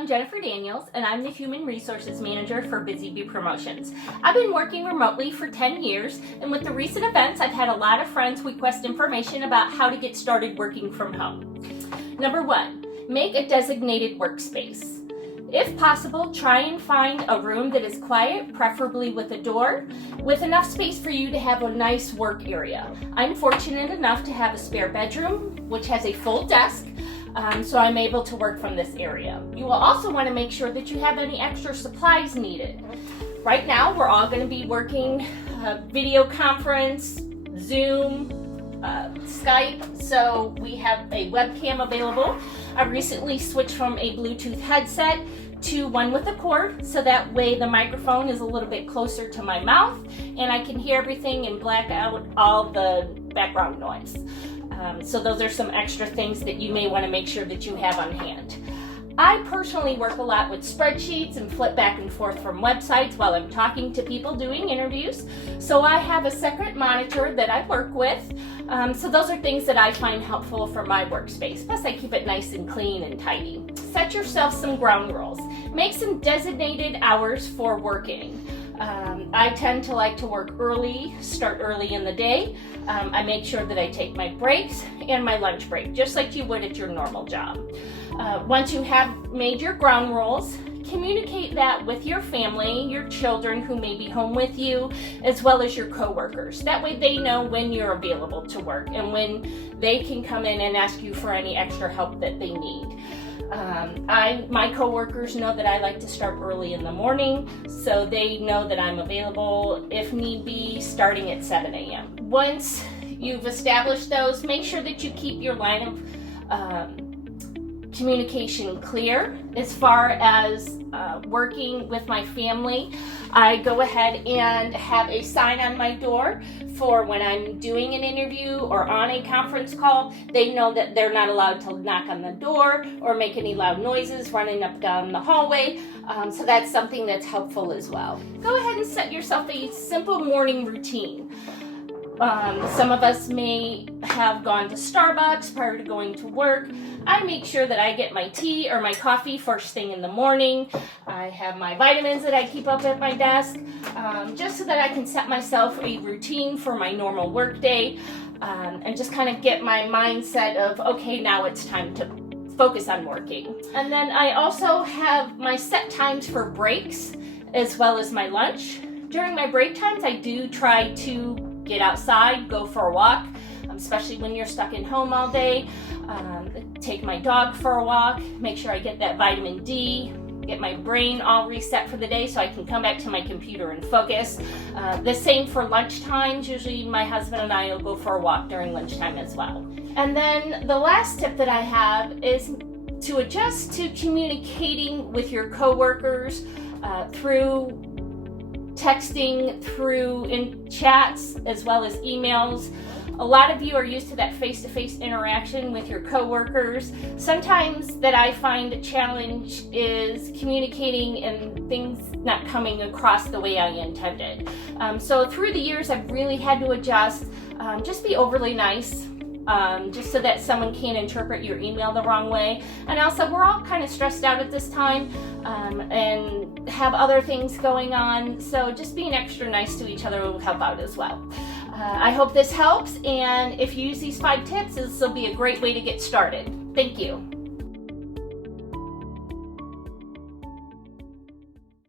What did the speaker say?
I'm Jennifer Daniels, and I'm the Human Resources Manager for Busy Bee Promotions. I've been working remotely for 10 years, and with the recent events, I've had a lot of friends request information about how to get started working from home. Number 1, make a designated workspace. If possible, try and find a room that is quiet, preferably with a door, with enough space for you to have a nice work area. I'm fortunate enough to have a spare bedroom, which has a full desk, so I'm able to work from this area. You will also want to make sure that you have any extra supplies needed. Right now, we're all going to be working video conference, Zoom, Skype, so we have a webcam available. I recently switched from a Bluetooth headset to one with a cord, so that way the microphone is a little bit closer to my mouth and I can hear everything and black out all the background noise. So those are some extra things that you may want to make sure that you have on hand. I personally work a lot with spreadsheets and flip back and forth from websites while I'm talking to people doing interviews. So I have a separate monitor that I work with. So those are things that I find helpful for my workspace. Plus I keep it nice and clean and tidy. Set yourself some ground rules. Make some designated hours for working. I tend to like to work early, start early in the day. I make sure that I take my breaks and my lunch break, just like you would at your normal job. Once you have made your ground rules, communicate that with your family, your children who may be home with you, as well as your coworkers. That way they know when you're available to work and when they can come in and ask you for any extra help that they need. My coworkers know that I like to start early in the morning, so they know that I'm available if need be starting at 7 a.m. Once you've established those, make sure that you keep your line of communication clear. As far as working with my family, I go ahead and have a sign on my door for when I'm doing an interview or on a conference call. They know that they're not allowed to knock on the door or make any loud noises running up down the hallway. So that's something that's helpful as well. Go ahead and set yourself a simple morning routine. Some of us may have gone to Starbucks prior to going to work. I make sure that I get my tea or my coffee first thing in the morning. I have my vitamins that I keep up at my desk, just so that I can set myself a routine for my normal work day, and just kind of get my mindset of, okay, now it's time to focus on working. And then I also have my set times for breaks as well as my lunch. During my break times, I do try to get outside, go for a walk, especially when you're stuck in home all day. Take my dog for a walk, make sure I get that vitamin D, get my brain all reset for the day so I can come back to my computer and focus. The same for lunch times. Usually my husband and I will go for a walk during lunchtime as well. And then the last tip that I have is to adjust to communicating with your coworkers through texting, through in chats, as well as emails. A lot of you are used to that face-to-face interaction with your coworkers. Sometimes that I find a challenge is communicating and things not coming across the way I intended. So through the years, I've really had to adjust. Just be overly nice. Just so that someone can't interpret your email the wrong way. And also, we're all kind of stressed out at this time and have other things going on, so just being extra nice to each other will help out as well. I hope this helps, and if you use these 5 tips, this will be a great way to get started. Thank you.